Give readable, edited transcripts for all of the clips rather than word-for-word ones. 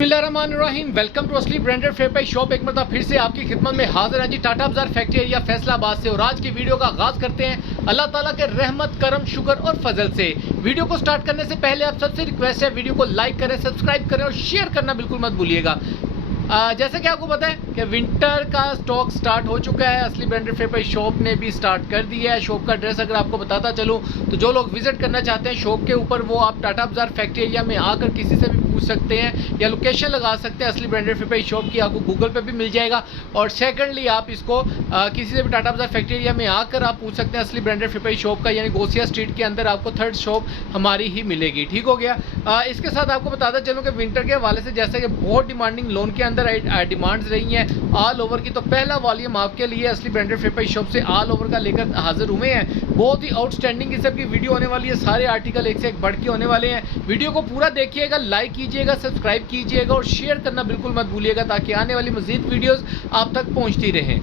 बिस्मिल्लाहिर्रहमानिर्रहीम। Welcome to असली branded fair price shop. एक मरतबा फिर से आपकी खिदमत में हाजिर है जी, टाटा बाजार फैक्ट्री एरिया फैसलाबाद से। और आज की वीडियो का आगाज करते हैं अल्लाह ताला के रहमत करम शुक्र और फजल से। वीडियो को स्टार्ट करने से पहले आप सबसे रिक्वेस्ट है, वीडियो को लाइक करें, सब्सक्राइब करें और शेयर करना बिल्कुल मत भूलिएगा। जैसे कि आपको पता है कि विंटर का स्टॉक स्टार्ट हो चुका है। असली ब्रांडेड फेयर प्राइस शॉप ने भी स्टार्ट कर दिया है। शॉप का एड्रेस अगर आपको बताता चलूँ तो जो लोग विजिट करना चाहते हैं शॉप के ऊपर, वो आप टाटा बाजार फैक्ट्री एरिया में आकर किसी से भी पूछ सकते हैं या लोकेशन लगा सकते हैं। असली ब्रांडेड फेयर प्राइस शॉप की आपको गूगल पे भी मिल जाएगा। और सेकंडली आप इसको किसी से भी टाटा बाजार फैक्ट्री एरिया में आकर आप पूछ सकते हैं असली ब्रांडेड फेयर प्राइस शॉप का, यानी गोसिया स्ट्रीट के अंदर आपको थर्ड शॉप हमारी ही मिलेगी। ठीक हो गया। इसके साथ आपको बताता चलूँ कि विंटर के हवाले से जैसे कि बहुत डिमांडिंग लोन के अंदर डिमांड रही हैं ऑल ओवर की, तो पहला वॉल्यूम आपके लिए असली ब्रांडेड फेयर प्राइस शॉप से ऑल ओवर का लेकर हाजिर हुए हैं। बहुत ही आउटस्टैंडिंग किस्म की वीडियो होने वाली है। सारे आर्टिकल एक से एक बढ़ के होने वाले हैं। वीडियो को पूरा देखिएगा, लाइक कीजिएगा, सब्सक्राइब कीजिएगा और शेयर करना बिल्कुल मत भूलिएगा ताकि आने वाली मजीद वीडियोस आप तक पहुंचती रहें।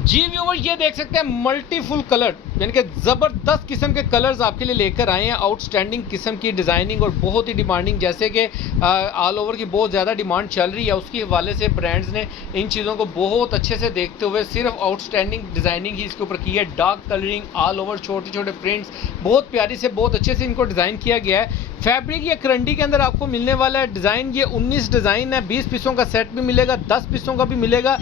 जी व्यूअर्स, ये देख सकते हैं मल्टीफुल कलर, यानी कि ज़बरदस्त किस्म के कलर्स आपके लिए लेकर आए हैं। आउटस्टैंडिंग किस्म की डिज़ाइनिंग और बहुत ही डिमांडिंग, जैसे कि ऑल ओवर की बहुत ज़्यादा डिमांड चल रही है, उसकी हवाले से ब्रांड्स ने इन चीज़ों को बहुत अच्छे से देखते हुए सिर्फ आउटस्टैंडिंग डिज़ाइनिंग ही इसके ऊपर की है। डार्क कलरिंग, ऑल ओवर छोटे छोटे प्रिंट्स, बहुत प्यारी से बहुत अच्छे से इनको डिज़ाइन किया गया है। फैब्रिक ये करंडी के अंदर आपको मिलने वाला है। डिज़ाइन ये 19 डिज़ाइन है। 20 पीसों का सेट भी मिलेगा, 10 पीसों का भी मिलेगा,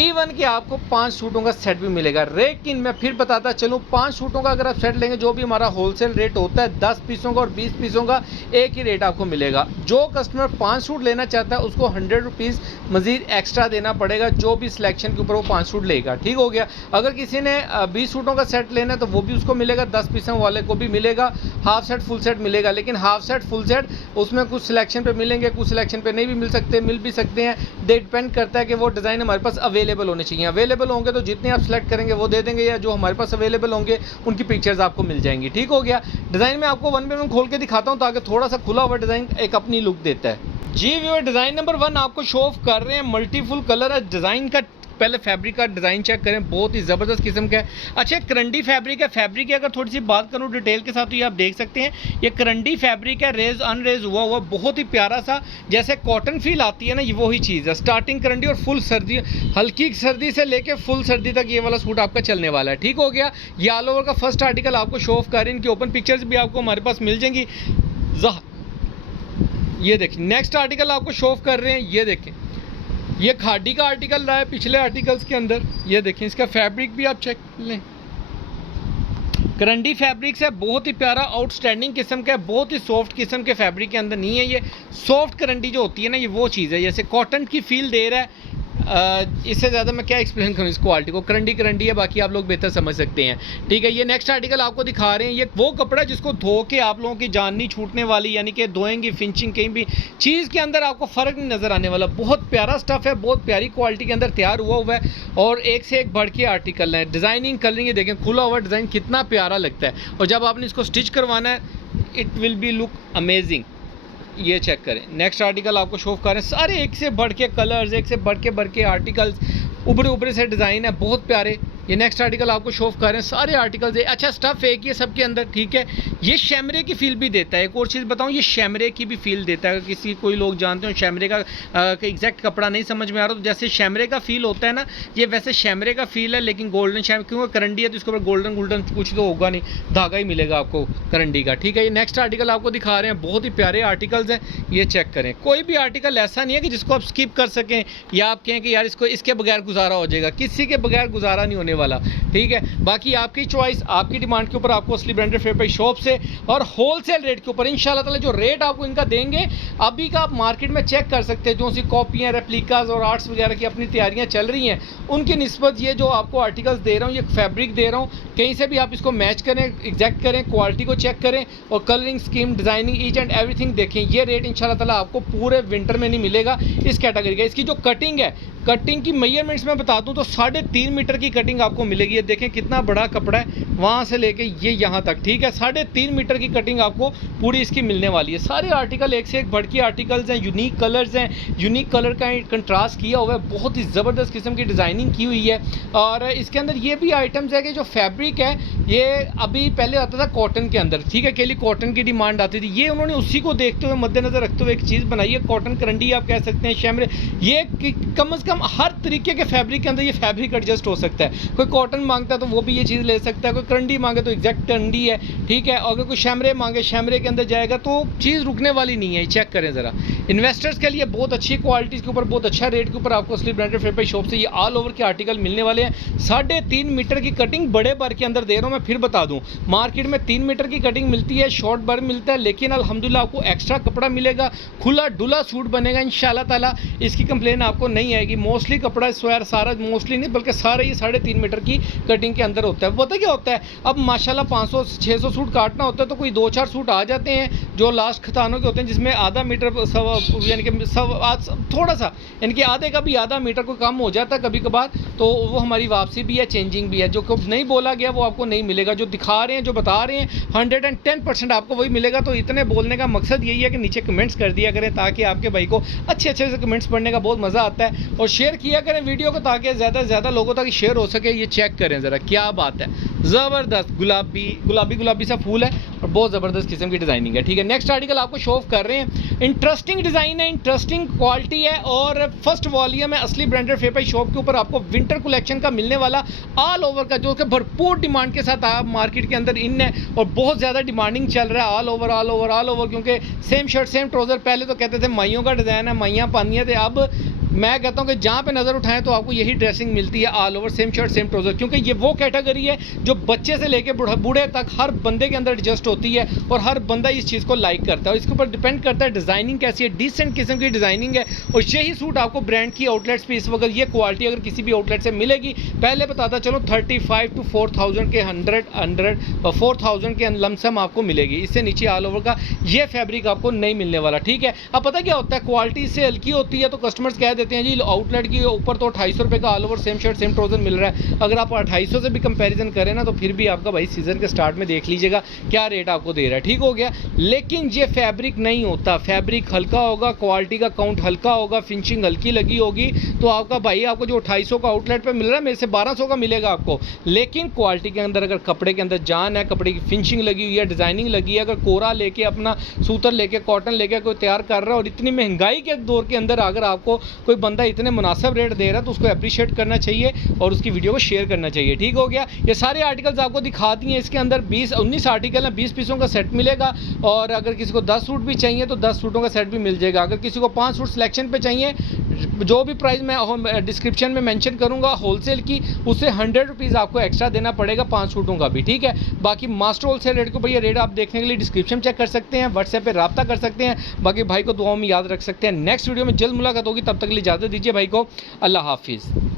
इवन कि आपको 5 सूटों का सेट भी मिलेगा। लेकिन मैं फिर बताता चलूँ, 5 सूटों का अगर आप सेट लेंगे, जो भी हमारा होलसेल रेट होता है 10 पीसों का और 20 पीसों का एक ही रेट आपको मिलेगा। जो कस्टमर 5 सूट लेना चाहता है उसको 100 रुपीज़ मजीद एक्स्ट्रा देना पड़ेगा, जो भी सिलेक्शन के ऊपर वो 5 सूट लेगा। ठीक हो गया। अगर किसी ने 20 सूटों का सेट लेना है तो वो भी उसको मिलेगा, 10 पीसों वाले को भी मिलेगा। हाफ सेट फुल सेट मिलेगा, लेकिन हाफ सेट फुल सेट उसमें कुछ सिलेक्शन पे मिलेंगे, कुछ सिलेक्शन पे नहीं भी मिल सकते, मिल भी सकते हैं। डिपेंड करता है कि वो डिज़ाइन हमारे पास अवेलेबल होने चाहिए। अवेलेबल होंगे तो जितने आप सेलेक्ट करेंगे वो दे देंगे, या जो हमारे पास अवेलेबल होंगे उनकी पिक्चर्स आपको मिल जाएंगी। ठीक हो गया। डिज़ाइन में आपको वन बाय वन खोल के दिखाता हूँ ताकि थोड़ा सा खुला हुआ डिज़ाइन एक अपनी लुक देता है। जी व्यूअर, डिज़ाइन नंबर 1 आपको शो ऑफ कर रहे हैं। मल्टीफुल कलर है। डिज़ाइन का पहले फैब्रिक का डिज़ाइन चेक करें, बहुत ही ज़बरदस्त किस्म का है। अच्छा, करंडी फैब्रिक है। फैब्रिक की अगर थोड़ी सी बात करूँ डिटेल के साथ तो ये आप देख सकते हैं, ये करंडी फैब्रिक है, रेज अनरेज हुआ बहुत ही प्यारा सा, जैसे कॉटन फील आती है ना, ये वही चीज़ है। स्टार्टिंग करंडी और फुल सर्दी, हल्की सर्दी से लेके फुल सर्दी तक ये वाला सूट आपका चलने वाला है। ठीक हो गया। ये ऑल ओवर का फर्स्ट आर्टिकल आपको शो ऑफ कर रहे हैं। इनकी ओपन पिक्चर्स भी आपको हमारे पास मिल जाएंगी। ये देखिए, नेक्स्ट आर्टिकल आपको शो ऑफ कर रहे हैं। ये देखें, ये खादी का आर्टिकल रहा है पिछले आर्टिकल्स के अंदर। ये देखें, इसका फैब्रिक भी आप चेक लें, करंडी फैब्रिक्स है, बहुत ही प्यारा आउटस्टैंडिंग किस्म का है। बहुत ही सॉफ्ट किस्म के फैब्रिक के अंदर नहीं है। ये सॉफ्ट करंडी जो होती है ना, ये वो चीज़ है, जैसे कॉटन की फील दे रहा है। इससे ज़्यादा मैं क्या एक्सप्लेन करूँ इस क्वालिटी को। करंडी है, बाकी आप लोग बेहतर समझ सकते हैं। ठीक है। ये नेक्स्ट आर्टिकल आपको दिखा रहे हैं। ये वो कपड़ा जिसको धो के आप लोगों की जान नहीं छूटने वाली, यानी कि धोएंगी फिनिशिंग कहीं भी चीज़ के अंदर आपको फ़र्क नहीं नज़र आने वाला। बहुत प्यारा स्टफ़ है, बहुत प्यारी क्वालिटी के अंदर तैयार हुआ है और एक से एक बढ़ के आर्टिकल है। डिज़ाइनिंग कलरिंग देखें, खुला हुआ डिज़ाइन कितना प्यारा लगता है, और जब आपने इसको स्टिच करवाना है it will be look amazing. ये चेक करें, नेक्स्ट आर्टिकल आपको शो कर रहे हैं। सारे एक से बढ़ के कलर्स, एक से बढ़ के आर्टिकल्स, ऊपरी से डिज़ाइन है, बहुत प्यारे। ये नेक्स्ट आर्टिकल आपको शो कर रहे हैं। सारे आर्टिकल्स है। अच्छा, स्टफ़ एक ही है सबके अंदर। ठीक है। ये शैमरे की फील भी देता है। एक और चीज़ बताऊं, ये शैमरे की भी फील देता है। किसी कोई लोग जानते हो शैमरे का एग्जैक्ट कपड़ा नहीं समझ में आ रहा, तो जैसे शैमरे का फील होता है ना, ये वैसे शैमरे का फील है, लेकिन गोल्डन शैम, क्योंकि करंडी है तो इसके ऊपर गोल्डन कुछ तो होगा नहीं, धागा ही मिलेगा आपको करंडी का। ठीक है। ये नेक्स्ट आर्टिकल आपको दिखा रहे हैं। बहुत ही प्यारे आर्टिकल्स हैं। ये चेक करें, कोई भी आर्टिकल ऐसा नहीं है कि जिसको आप स्किप कर सकें या आप कहें कि यार इसके बगैर गुजारा हो जाएगा। किसी के बगैर गुजारा नहीं होने वाला। ठीक है। बाकी आपकी चॉइस, आपकी डिमांड के ऊपर आपको असली ब्रांडेड फेयर प्राइस शॉप से और होलसेल रेट के ऊपर इंशाल्लाह ताला जो रेट आपको इनका देंगे, अभी का आप मार्केट में चेक कर सकते हैं। जो सी कॉपियाँ, रेप्लिकाज और आर्ट्स वगैरह की अपनी तैयारियां चल रही हैं, उनकी निस्बत ये जो आपको आर्टिकल्स दे रहा हूँ, ये फैब्रिक दे रहा हूँ, कहीं से भी आप इसको मैच करें, एग्जैक्ट करें, क्वालिटी को चेक करें और colouring scheme, designing, each and everything देखें। ये रेट इंशाल्लाह ताला आपको पूरे विंटर में नहीं मिलेगा इस कैटेगरी का। इसकी जो कटिंग है कटिंग की मेजरमेंट्स मैं बता दूं तो 3.5 मीटर की कटिंग आपको मिलेगी। ये देखें कितना बड़ा कपड़ा है, वहाँ से लेके ये यहाँ तक, ठीक है। 3.5 मीटर की कटिंग आपको पूरी इसकी मिलने वाली है। सारे आर्टिकल एक से एक बढ़ के आर्टिकल्स हैं, यूनिक कलर्स हैं, यूनिक कलर का कंट्रास्ट किया हुआ है, बहुत ही ज़बरदस्त किस्म की डिज़ाइनिंग की हुई है। और इसके अंदर ये भी आइटम्स है कि जो फैब्रिक है ये अभी पहले आता था कॉटन के अंदर, ठीक है, केली कॉटन की डिमांड आती थी। ये उन्होंने उसी को देखते हुए मद्देनजर रखते हुए एक चीज़ बनाई है, कॉटन करंडी आप कह सकते हैं, शैमरे। ये कम से कम हर तरीके के फैब्रिक के अंदर ये फैब्रिक एडजस्ट हो सकता है। कोई कॉटन मांगता है तो वो भी ये चीज़ ले सकता है, कोई करंडी मांगे तो एग्जैक्ट करंडी है, ठीक है। और अगर कोई शैमरे मांगे, शैमरे के अंदर जाएगा, तो चीज़ रुकने वाली नहीं है। चेक करें ज़रा, इन्वेस्टर्स के लिए बहुत अच्छी क्वालिटी के ऊपर, बहुत अच्छा रेट के ऊपर आपको असली ब्रांडेड फेयर शॉप से ये ऑल ओवर के आर्टिकल मिलने वाले हैं। 3.5 मीटर की कटिंग बड़े बर के अंदर दे रहा हूँ मैं, फिर बता दूँ। मार्केट में 3 मीटर की कटिंग मिलती है, शॉर्ट बर मिलता है, लेकिन अल्हम्दुलिल्लाह आपको एक्स्ट्रा कपड़ा मिलेगा, खुला डुला सूट बनेगा इंशाल्लाह ताला। इसकी कंप्लेन आपको नहीं आएगी। मोस्टली कपड़ा सारा, मोस्टली नहीं बल्कि सारा ये 3.5 मीटर की कटिंग के अंदर होता है। पता क्या होता है, अब माशाल्लाह 500-600 सूट काटना होता है तो कोई 2-4 सूट आ जाते हैं जो लास्ट खतानों के होते हैं, जिसमें आधा मीटर यानी कि थोड़ा सा, यानी कि आधे का भी आधा मीटर को कम हो जाता है कभी कभार, तो वो हमारी वापसी भी है, चेंजिंग भी है। जो नहीं बोला गया वो आपको नहीं मिलेगा, जो दिखा रहे हैं, जो बता रहे हैं 110% आपको वही मिलेगा। तो इतने बोलने का मकसद यही है कि नीचे कमेंट्स कर दिया करें ताकि आपके भाई को अच्छे अच्छे से कमेंट्स पढ़ने का बहुत मज़ा आता है, और शेयर किया करें वीडियो को ताकि ज़्यादा से ज़्यादा लोगों तक शेयर हो सके। ये चेक करें ज़रा, क्या बात है, ज़बरदस्त गुलाबी सा फूल है और बहुत ज़बरदस्त किस्म की डिज़ाइनिंग है, ठीक है। नेक्स्ट आर्टिकल आपको शो ऑफ कर रहे हैं, इंटरेस्टिंग डिज़ाइन है, इंटरेस्टिंग क्वालिटी है, और फर्स्ट वॉल्यूम है असली ब्रांडेड फेयर शॉप के ऊपर आपको विंटर कलेक्शन का मिलने वाला ऑल ओवर का, जो कि भरपूर डिमांड के साथ आप मार्केट के अंदर इन है और बहुत ज़्यादा डिमांडिंग चल रहा है ऑल ओवर, क्योंकि सेम शर्ट सेम ट्राउज़र। पहले तो कहते थे माइयों का डिज़ाइन है, माइयाँ पानियाँ थे, अब मैं कहता हूँ कि जहाँ पे नज़र उठाएं तो आपको यही ड्रेसिंग मिलती है, all over same shirt same trouser, क्योंकि ये वो कैटेगरी है जो बच्चे से लेके बूढ़े तक हर बंदे के अंदर एडजस्ट होती है और हर बंदा इस चीज़ को लाइक करता है। और इसके ऊपर डिपेंड करता है डिज़ाइनिंग कैसी है, डिसेंट किस्म की डिज़ाइनिंग है। और यही सूट आपको ब्रांड की आउटलेट्स पे इस वक्त ये क्वालिटी अगर किसी भी आउटलेट से मिलेगी, पहले बताता चलो 35 to 4,000 के 4,000 के लमसम आपको मिलेगी, इससे नीचे ऑल ओवर का ये फैब्रिक आपको नहीं मिलने वाला, ठीक है। अब पता क्या होता है, क्वालिटी से हल्की होती है तो कस्टमर्स कह देते हैं जी आउटलेट के ऊपर तो 250 रुपये का all over same shirt same trouser मिल रहा है। अगर आप 250 से भी कंपैरिजन करें ना तो फिर भी आपका भाई सीज़न के स्टार्ट में देख लीजिएगा क्या रेट आपको दे रहा है, ठीक हो गया। लेकिन ये फैब्रिक नहीं होता, फैब्रिक हल्का होगा, क्वालिटी का काउंट हल्का होगा, फिनिशिंग हल्की लगी होगी, तो आपका भाई आपको जो 250 का आउटलेट पर मिल रहा है मेरे से 1200 का मिलेगा आपको। लेकिन क्वालिटी के अंदर अगर कपड़े के अंदर जान है, कपड़े की फिनिशिंग लगी हुई है, डिज़ाइनिंग लगी है, अगर कोरा लेके अपना सूतर लेके कॉटन लेके कोई तैयार कर रहा है और इतनी महंगाई के दौर के अंदर अगर आपको कोई बंदा इतने मुनासिब रेट दे रहा है तो उसको अप्रिशिएट करना चाहिए और उसकी वीडियो को शेयर करना चाहिए, ठीक हो गया। ये सारे आर्टिकल्स आपको दिखा दिए, इसके अंदर 19 आर्टिकल हैं, 20 पीसों का सेट मिलेगा। और अगर किसी को 10 सूट भी चाहिए तो 10 सूटों का सेट भी मिल जाएगा। अगर किसी को 5 सूट सिलेक्शन पे चाहिए, जो भी प्राइस मैं डिस्क्रिप्शन में मेंशन करूंगा होलसेल की, उससे 100 रुपीज़ आपको एक्स्ट्रा देना पड़ेगा 5 सूटों का भी, ठीक है। बाकी मास्टर होलसेल रेट को भैया रेट आप देखने के लिए डिस्क्रिप्शन चेक कर सकते हैं, व्हाट्सएप पे रब्ता कर सकते हैं। बाकी भाई को दुआओं में याद रख सकते हैं। नेक्स्ट वीडियो में जल्द मुलाकात होगी, तब तक के लिए इजाज़त दीजिए भाई को। अल्लाह हाफिज़।